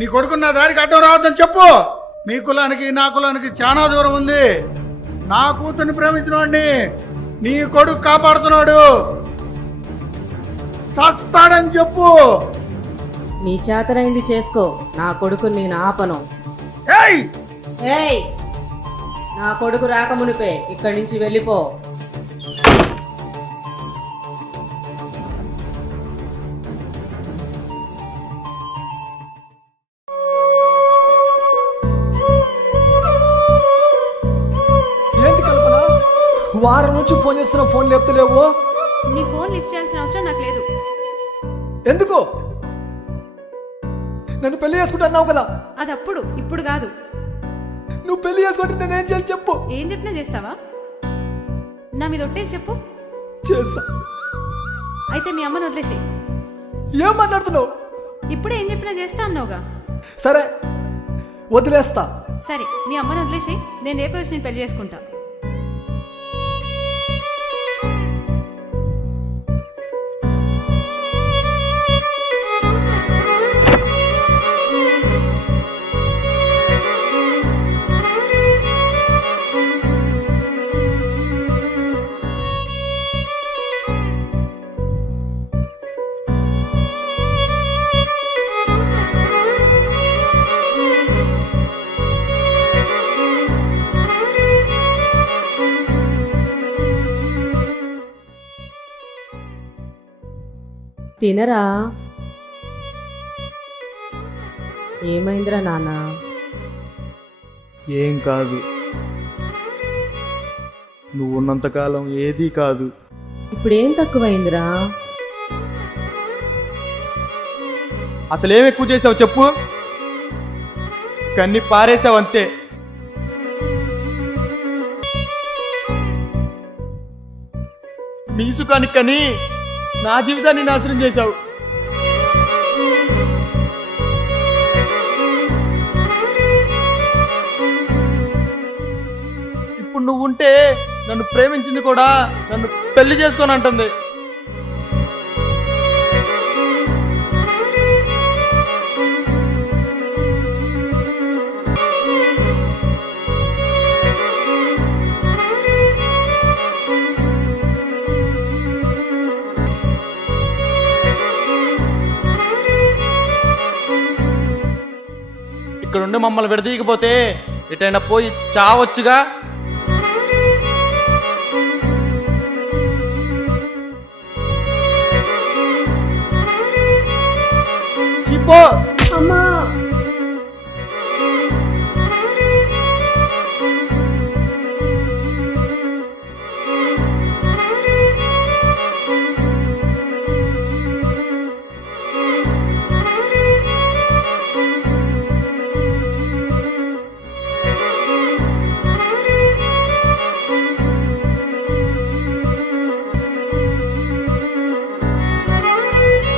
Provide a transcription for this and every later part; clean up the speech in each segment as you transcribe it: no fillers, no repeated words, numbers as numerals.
నీ కొడుకు నా దారికి అడ్డం రావద్దని చెప్పు. మీ కులానికి నా కులానికి చాలా దూరం ఉంది. నా కూతుర్ని ప్రేమించిన వాడిని నీ కొడుకు కాపాడుతున్నాడు, చస్తాడని చెప్పు. నీ చేతనైంది చేసుకో, నా కొడుకుని నేను ఆపను. ఏయ్ ఏయ్, నా కొడుకు రాకమునిపే ఇక్కడి నుంచి వెళ్ళిపో. ఏంటి కల్పన, వారం నుంచి ఫోన్ చేస్తున్నా, ఫోన్ లేపుతలేవు. నీ ఫోన్ లిఫ్ట్ చేయాల్సిన అవసరం నాకు లేదు. ఎందుకు? నన్ను పెళ్లి చేసుకుంటున్నావు కదా. అది అప్పుడు, ఇప్పుడు కాదు. నువ్వు పెళ్లి చేసుకుంటే నేనేం చేయాలి చెప్పు. ఏం చెప్పినా చేస్తావా? నా మీద ఒట్టేసి చెప్పు. చేస్తా. అయితే మీ అమ్మని వదిలేసేయ్. ఏం మాట్లాడుతున్నావు? ఇప్పుడే ఏం చెప్పినా చేస్తా అన్నావుగా. సరే వదిలేస్తా. సరే, మీ అమ్మని వదిలేసేయ్. నేను రేపే వచ్చి నేను పెళ్లి చేసుకుంటా. తినరా. ఏమైందిరా నాన్న? ఏం కాదు, నువ్వు ఉన్నంతకాలం ఏదీ కాదు. ఇప్పుడేం తక్కువైందిరా? అసలేం ఎక్కువ చేసావు చెప్పు. కన్ని పారేసావు అంతే. నీ సుఖానికి కని నా జీవితాన్ని నాశనం చేశావు. ఇప్పుడు నువ్వుంటే నన్ను ప్రేమించింది కూడా నన్ను పెళ్లి చేసుకొని అంటుంది. ఇక్కడుండి మమ్మల్ని విడదీయకపోతే ఎటైనా పోయి చావచ్చుగా. చిపో అమ్మా.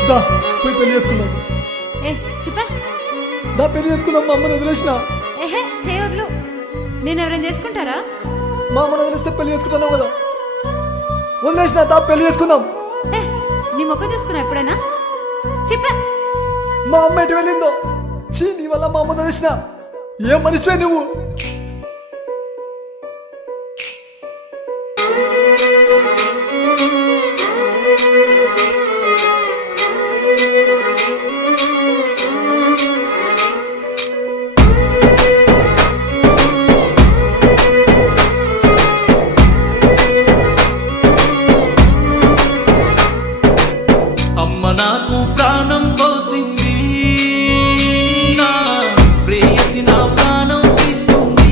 దా పోయి పెళ్లి చేసుకుందాం. ఏ చెప్పా. దా పెళ్లి చేసుకుందాం. మా అమ్మని వదిలేసిన. ఏహే, చేయొద్దు. నేను ఎవరైనా చేసుకుంటారా? మా అమ్మని వదిలేస్తే పెళ్లి చేసుకుంటున్నావు కదా. వదిలేసిన. దా పెళ్లి చేసుకుందాం. ఏ, నీ ముఖం చూసుకున్నా ఎప్పుడైనా? చెప్పా. మా అమ్మ ఎటు వెళ్ళిందో. చీ, నీ వల్ల మా అమ్మ వదిలేసిన. ఏం మనిషివే నువ్వు. అమ్మ నాకు ప్రాణం పోసింది, నా ప్రేయసి నా ప్రాణం తీస్తుంది.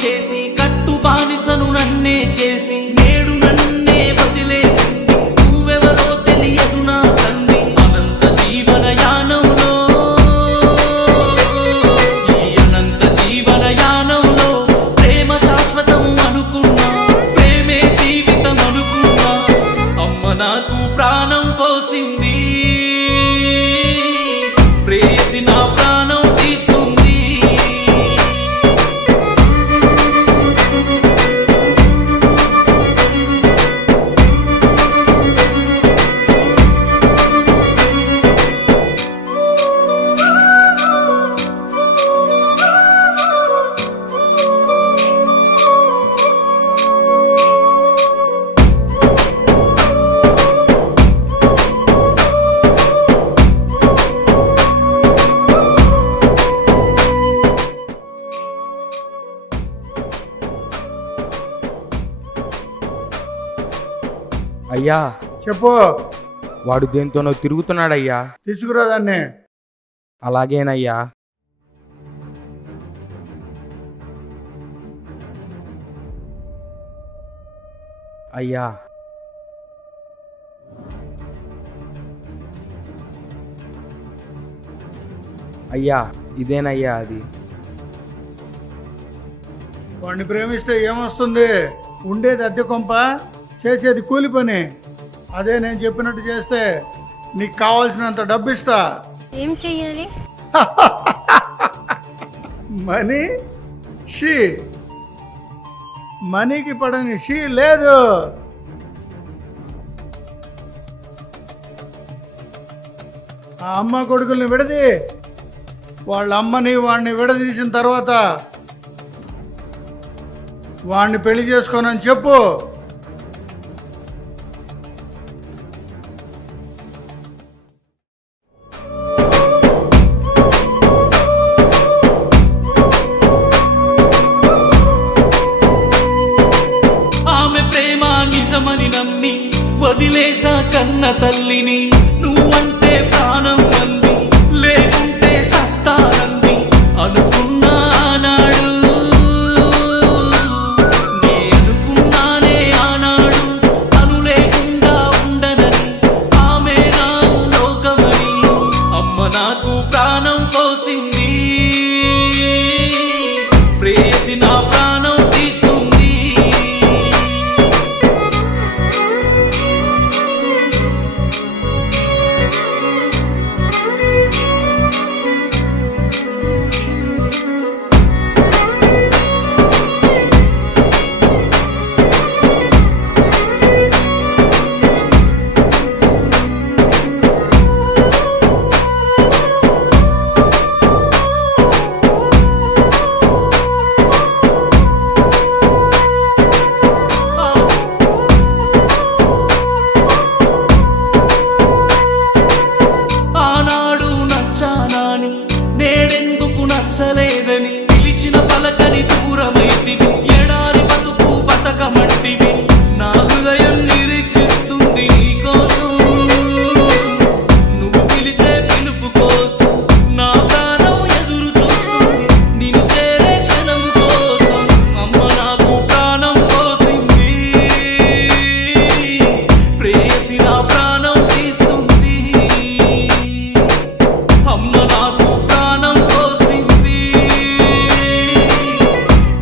చేసి కట్టు బానిసను నన్నే చేసి నేడు నన్నే వదిలేసింది. నువ్వెవరో తెలియదు నా తల్లి. అనంత జీవన యానంలో, ఈ అనంత జీవన యానంలో ప్రేమ శాశ్వతం అనుకున్నా, ప్రేమే జీవితం అనుకున్నా. అమ్మ నాకు ప్రాణం పోసింది, ప్రేయసి నా ప్రాణం తీస్తుంది. అయ్యా, చెప్పు. వాడు దేంతోనో తిరుగుతున్నాడయ్యా. తీసుకురా దాన్ని. అలాగేనయ్యా. అయ్యా, అయ్యా ఇదేనయ్యా అది. వాడిని ప్రేమిస్తే ఏమొస్తుంది? ఉండేది అద్దె కొంప, చేసేది కూలి పని. అదే నేను చెప్పినట్టు చేస్తే నీకు కావాల్సినంత డబ్బు ఇస్తా. ఏం చెయ్యాలి? మనీ షీ, మనీకి పడని షీ లేదు. ఆ అమ్మ కొడుకుల్ని విడది, వాళ్ళ అమ్మని వాడిని విడదీసిన తర్వాత వాడిని పెళ్లి చేసుకోనని చెప్పు. ఆమె ప్రేమ నిజమని నమ్మి వదిలేసా కన్న తల్లిని. నువ్వంటే ప్రాణం అంది, లేకుంటే సస్తానంది. అనుకున్నా నాడు, నే అనుకున్నానే ఆనాడు, తను లేకుండా ఉండనని. ఆమె నా లోకమని. అమ్మ నాకు ప్రాణం పోసింది, ప్రేయసి నా ప్రాణం తీస్తుంది. ఆనాడు నచ్చానాని, నేడెందుకు నచ్చలేదని. పిలిచిన పలకని దూరమైతివి, ఎడారి బతుకు బతకమంటివి. నా హృదయం నిరీక్షిస్తుంది నీకోసం, నువ్వు పిలిచే పిలుపు కోసం. నా ప్రాణం ఎదురు చూస్తుంది నిన్ను చేరే క్షణం కోసం. అమ్మ నాకు ప్రాణం పోసింది, ప్రేయసి నా ప్రాణం తీస్తుంది. అమ్మ నాకు ప్రాణం పోసింది,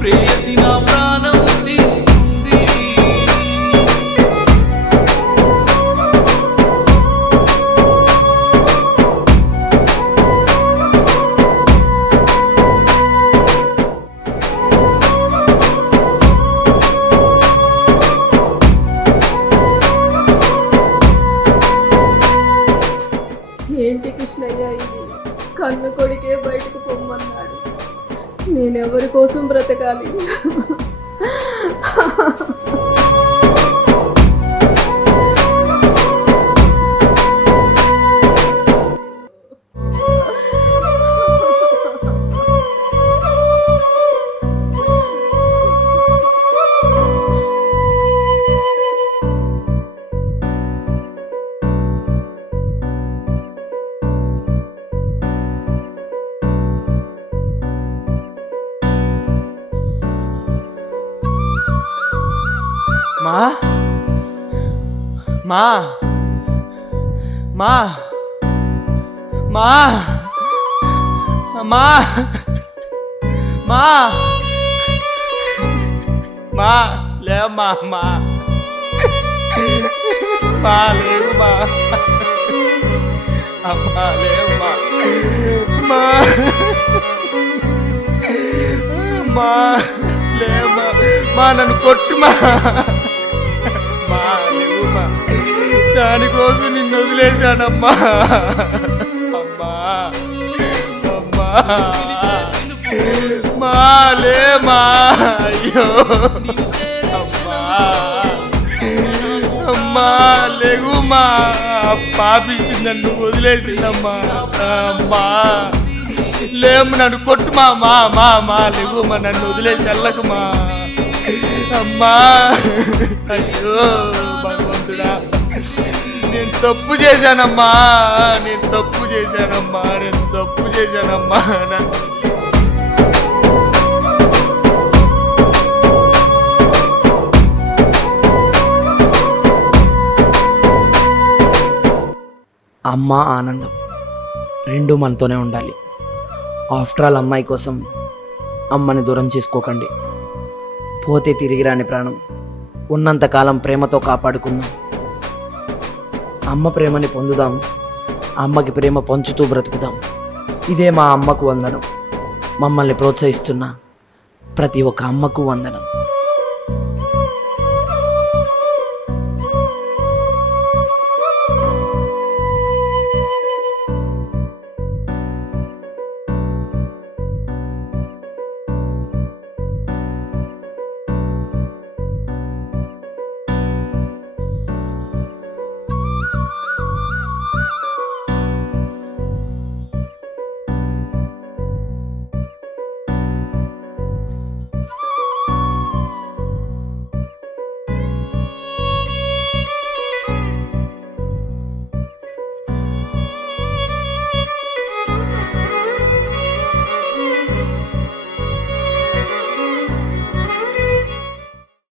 ప్రేయసి నా ప్రాణం తీస్తుంది. ఏంటి కృష్ణయ్య ఇది? కన్ను కొడుకే బయటకు పొమ్మన్నాడు. నేనెవరి కోసం బ్రతకాలి? మా మా మా మా మా మా మా లేమ్మా మా మా లేవు మా అమ్మా లేమ్మా మా మా లేమ్మా మా నన్ను కొట్టుమా మా లేవు మా దానికోసం నిన్ను వదిలేశానమ్మా అమ్మా అమ్మా మా లేమా అయ్యో అమ్మా అమ్మా లేగుమా పాపించి నన్ను వదిలేసిందమ్మా అమ్మా లేము నన్ను కొట్టుమా మా మా మా లేగుమా నన్ను వదిలేసి వెళ్ళకుమా అమ్మా అయ్యో భగవంతుడా నేను తప్పు చేశానమ్మా నేను తప్పు చేశానమ్మా నన్ను అమ్మ ఆనందం రెండు మనతోనే ఉండాలి. ఆఫ్టర్ ఆల్ అమ్మాయి కోసం అమ్మని దూరం చేసుకోకండి. పోతే తిరిగి రాని ప్రాణం, ఉన్నంతకాలం ప్రేమతో కాపాడుకుందాం. అమ్మ ప్రేమని పొందుదాం, అమ్మకి ప్రేమ పంచుతూ బ్రతుకుదాం. ఇదే మా అమ్మకు వందనం. మమ్మల్ని ప్రోత్సహిస్తున్న ప్రతి ఒక్క అమ్మకు వందనం.